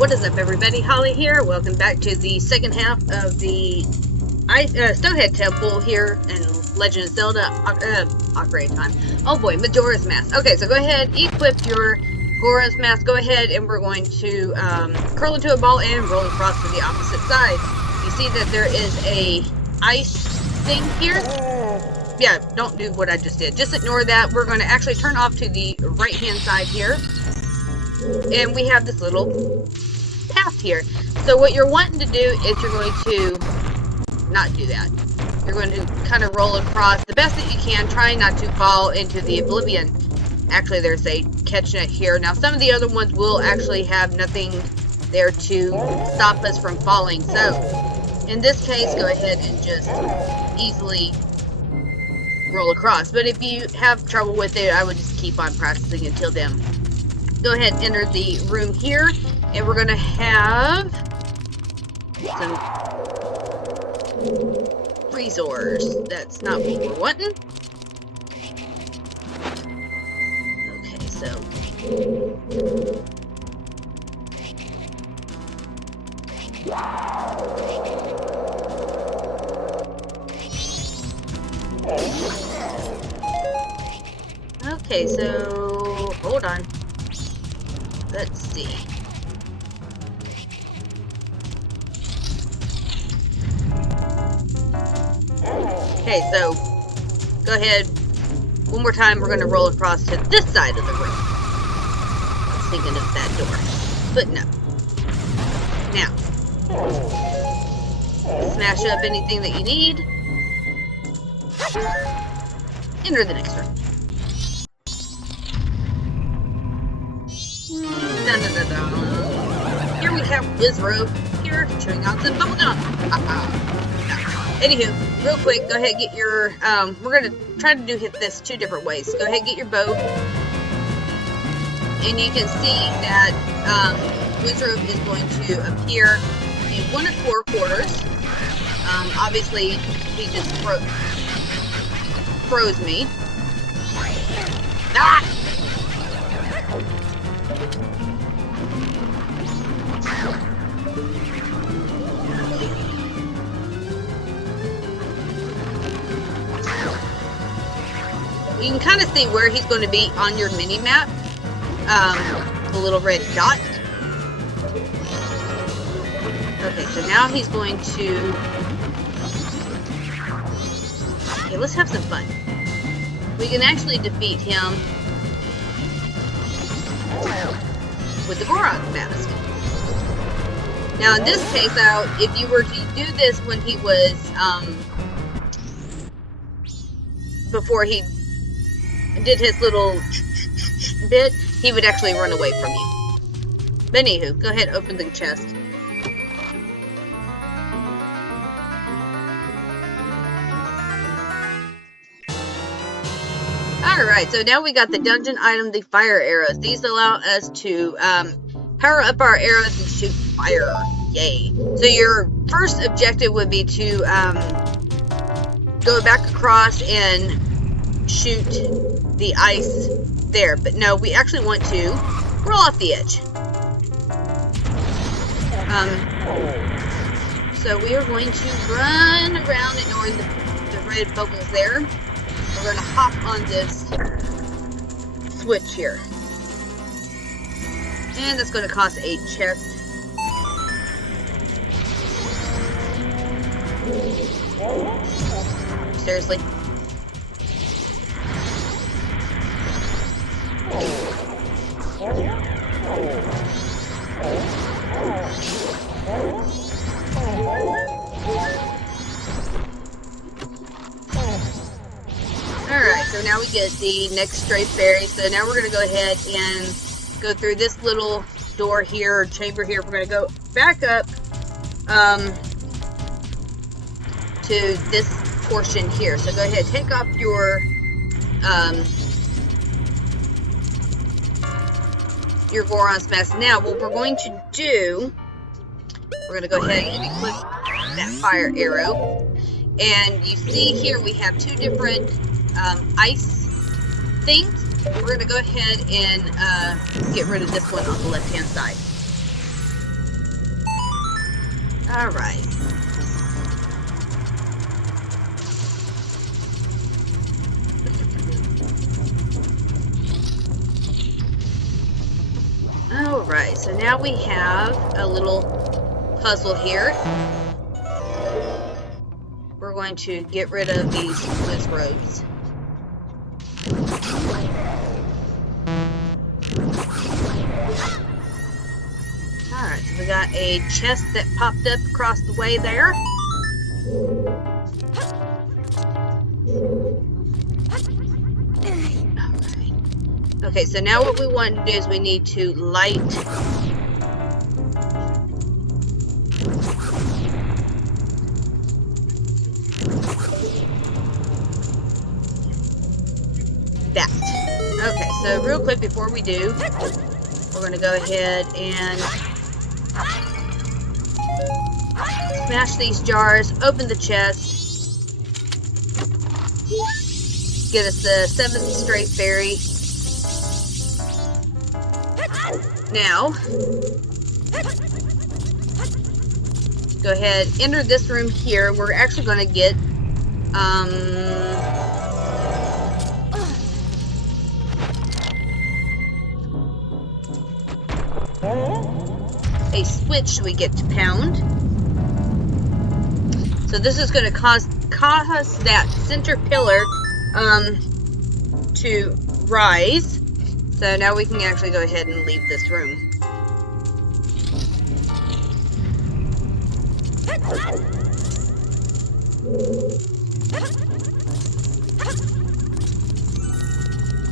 What is up, everybody? Holly here. Welcome back to the second half of the Snowhead Temple here in Legend of Zelda Ocarina of Time. Oh boy, Majora's Mask. Okay, so go ahead, equip your Gora's Mask. Go ahead, and we're going to curl into a ball and roll across to the opposite side. You see that there is a ice thing here? Yeah, don't do what I just did. Just ignore that. We're going to actually turn off to the right-hand side here. And we have this little path here. So what you're wanting to do is you're going to not do that. You're going to kind of roll across the best that you can, trying not to fall into the oblivion. Actually, there's a catch net here. Now, some of the other ones will actually have nothing there to stop us from falling. So, in this case, go ahead and just easily roll across. But if you have trouble with it, I would just keep on practicing until then. Go ahead and enter the room here, and we're going to have some freezers. That's not what we're wanting. Okay, so okay, so hold on. Let's see. Okay, so go ahead. One more time, we're going to roll across to this side of the room. I was thinking of that door, but no. Now, smash up anything that you need. Enter the next room. Here we have Wizard here chewing on some bubblegum. Anywho, real quick, go ahead and get your, we're going to try to hit this two different ways. Go ahead and get your bow. And you can see that Wizard is going to appear in one of four quarters. Obviously, he just froze me. Ah! You can kind of see where he's going to be on your mini-map. The little red dot. Okay, so now he's going to... Okay, let's have some fun. We can actually defeat him with the Gora's Mask. Now, in this case, if you were to do this when he was, before he did his little bit, he would actually run away from you. But anywho, go ahead and open the chest. Alright, so now we got the dungeon item, the fire arrows. These allow us to power up our arrows and shoot fire. Yay. So your first objective would be to go back across and shoot the ice there. But no, we actually want to roll off the edge. So we are going to run around ignoring the red bubbles there. We're going to hop on this switch here. And that's going to cost a chest. Seriously? Alright, so now we get the next stray fairy. So now we're going to go ahead and go through this little door here, or chamber here. We're going to go back up to this portion here. So go ahead, take off your Gora's Mask. Now, what we're going to do, we're going to go ahead and equip that fire arrow. And you see here we have two different ice things. We're going to go ahead and get rid of this one on the left-hand side. Alright. Alright, so now we have a little puzzle here. We're going to get rid of these Liz robes. Alright, so we got a chest that popped up across the way there. Alright. Okay, so now what we want to do is we need to light that. Okay, so real quick before we do, we're going to go ahead and smash these jars, open the chest, get us the 7th stray fairy. Now, go ahead, enter this room here. We're actually going to get, a switch we get to pound. So this is going to cause that center pillar to rise. So now we can actually go ahead and leave this room.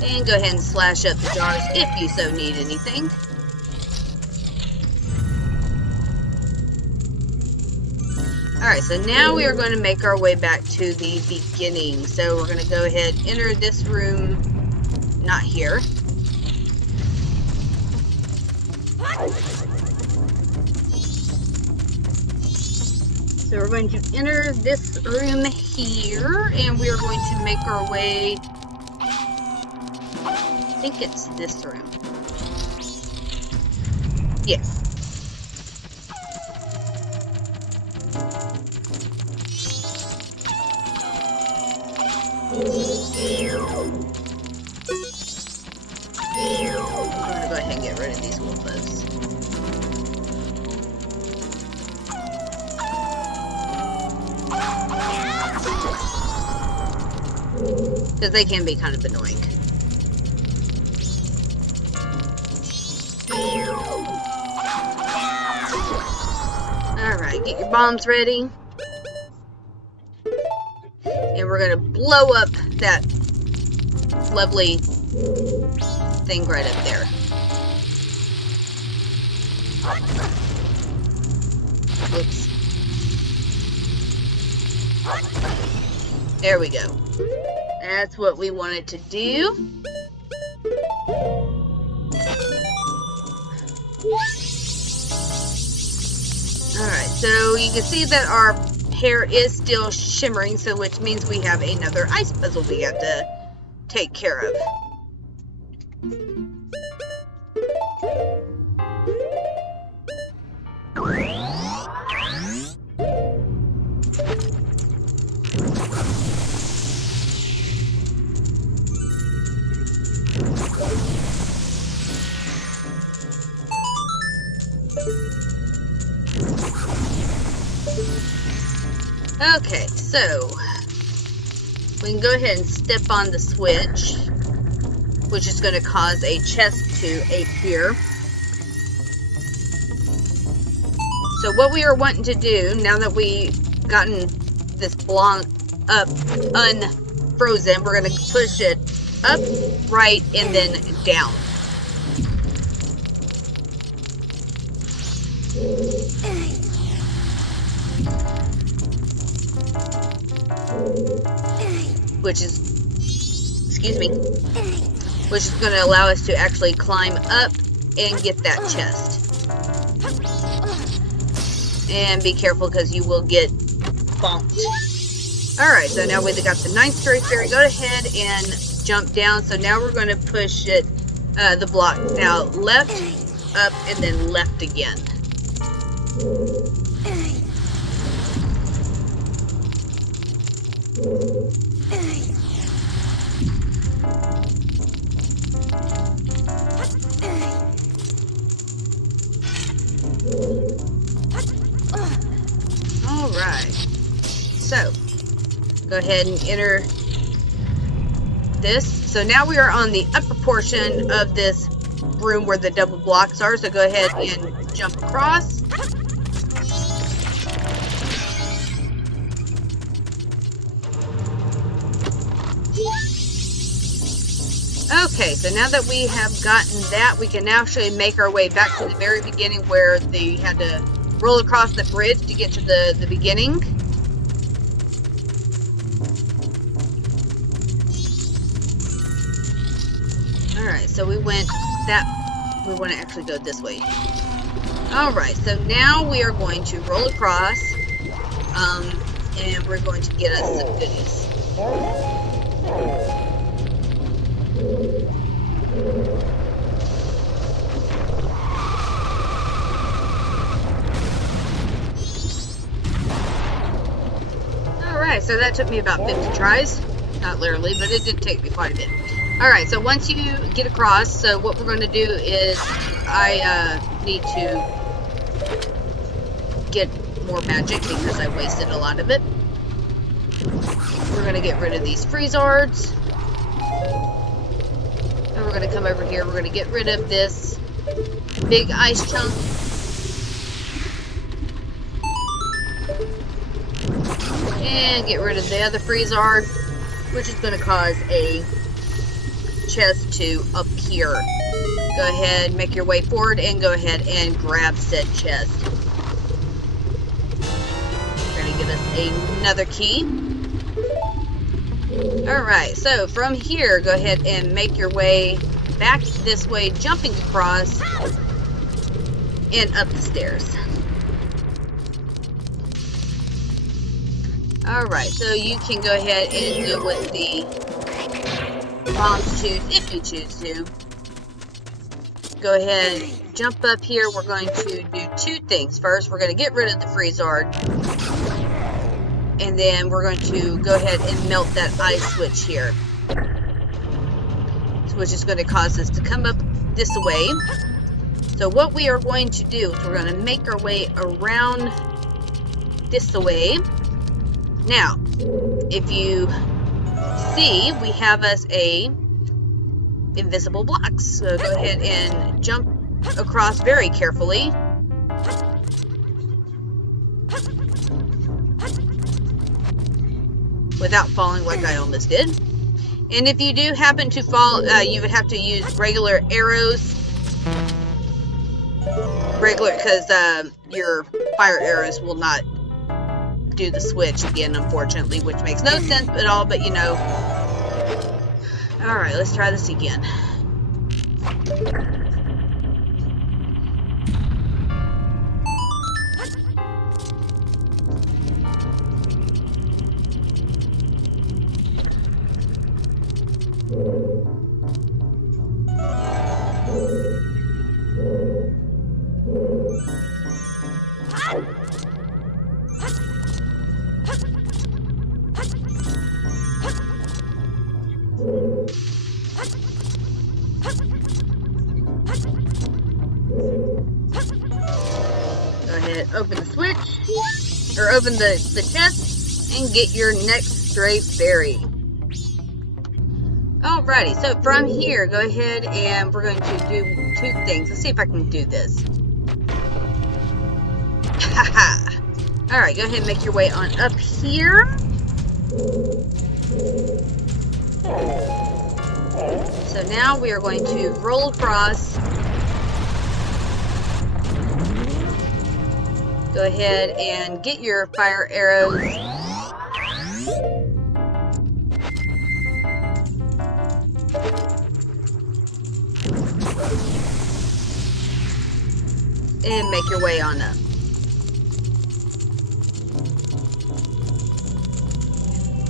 And go ahead and slash up the jars if you so need anything. Alright, so now we are going to make our way back to the beginning. So we're going to go ahead and enter this room, not here. So we're going to enter this room here, and we are going to make our way, I think it's this room. Yes. I'm going to go ahead and get rid of these wolfos. Because they can be kind of annoying. Alright, get your bombs ready. And we're going to blow up that lovely thing right up there. Oops. There we go. That's what we wanted to do. Alright, so you can see that our hair is still shimmering, so which means we have another ice puzzle we have to take care of. Okay, so we can go ahead and step on the switch, which is going to cause a chest to appear. So what we are wanting to do, now that we've gotten this block up unfrozen, we're going to push it up, right, and then down. Which is, excuse me, which is going to allow us to actually climb up and get that chest. And be careful because you will get bumped. Alright, so now we've got the 9th stray fairy. Go ahead and jump down. So now we're going to push it, the block. Now left, up, and then left again. Alright. So, go ahead and enter this. So now we are on the upper portion of this room where the double blocks are. So go ahead and jump across. Okay, so now that we have gotten that, we can now actually make our way back to the very beginning where they had to roll across the bridge to get to the beginning. Alright, so we want to actually go this way. Alright, so now we are going to roll across, and we're going to get us some goodies. Alright, so that took me about 50 tries. Not literally, but it did take me quite a bit. Alright, so once you get across, so what we're going to do is I need to get more magic because I wasted a lot of it. We're going to get rid of these freezards. And we're going to come over here. We're going to get rid of this big ice chunk. And get rid of the other freezard, which is going to cause a chest to appear. Go ahead, make your way forward, and go ahead and grab said chest. We're going to give us another key. Alright, so from here, go ahead and make your way back this way, jumping across, and up the stairs. Alright, so you can go ahead and deal with the bombs if you choose to. Go ahead, jump up here. We're going to do two things. First, we're going to get rid of the freezard. And then we're going to go ahead and melt that ice switch here. Which is going to cause us to come up this way. So what we are going to do is we're going to make our way around this way. Now, if you see, we have us a invisible blocks. So go ahead and jump across very carefully. Without falling like I almost did. And if you do happen to fall, you would have to use regular arrows. Because your fire arrows will not do the switch again, unfortunately, which makes no sense at all, but you know. Alright, let's try this again. Open the switch, or open the chest, and get your next stray berry. Alrighty, so from here, go ahead and we're going to do two things. Let's see if I can do this. Haha! Alright, go ahead and make your way on up here. So now we are going to roll across. Go ahead and get your fire arrows. And make your way on up.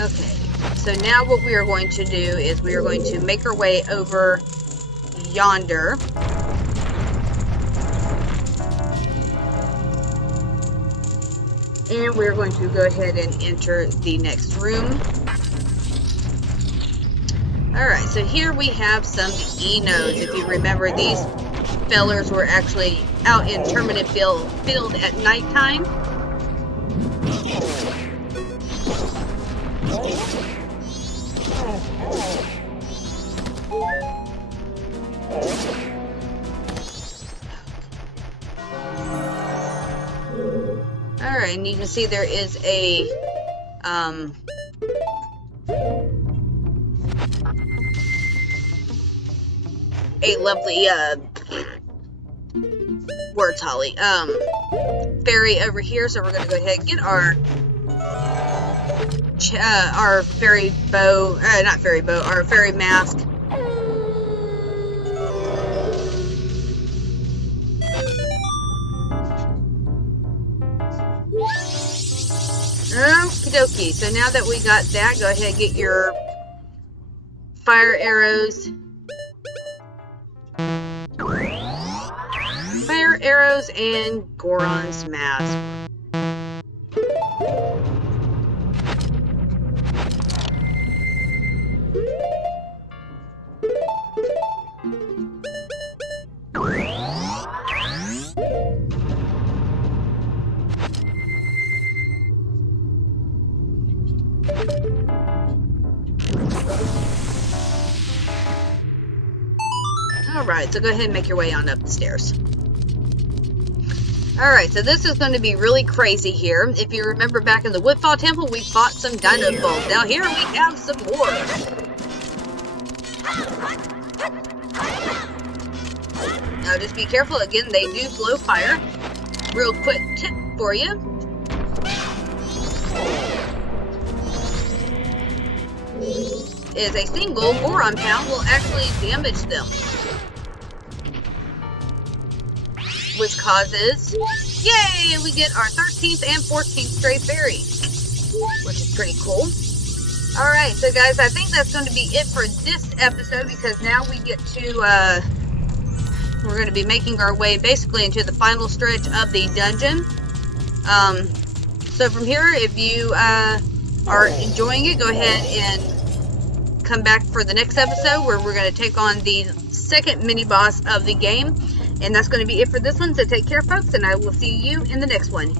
Okay, so now what we are going to do is we are going to make our way over yonder. And we're going to go ahead and enter the next room. Alright, so here we have some E-nodes. If you remember, these fellers were actually out in Terminate Field at nighttime. Alright, and you can see there is a lovely words, Holly, fairy over here, so we're gonna go ahead and get our fairy bow, not fairy bow, our fairy mask. Okie dokie, so now that we got that, go ahead and get your fire arrows. Fire arrows and Goron's mask. Alright, so go ahead and make your way on up the stairs. Alright, so this is going to be really crazy here. If you remember back in the Woodfall Temple, we fought some Dino Bulls. Now here we have some more. Now just be careful, again, they do blow fire. Real quick tip for you. Is a single Goron pound will actually damage them. Which causes, yay, we get our 13th and 14th stray fairy, which is pretty cool. Alright, so guys, I think that's going to be it for this episode, because now we get to, we're going to be making our way basically into the final stretch of the dungeon. So from here, if you are enjoying it, go ahead and come back for the next episode, where we're going to take on the second mini-boss of the game. And that's going to be it for this one, so take care, folks, and I will see you in the next one.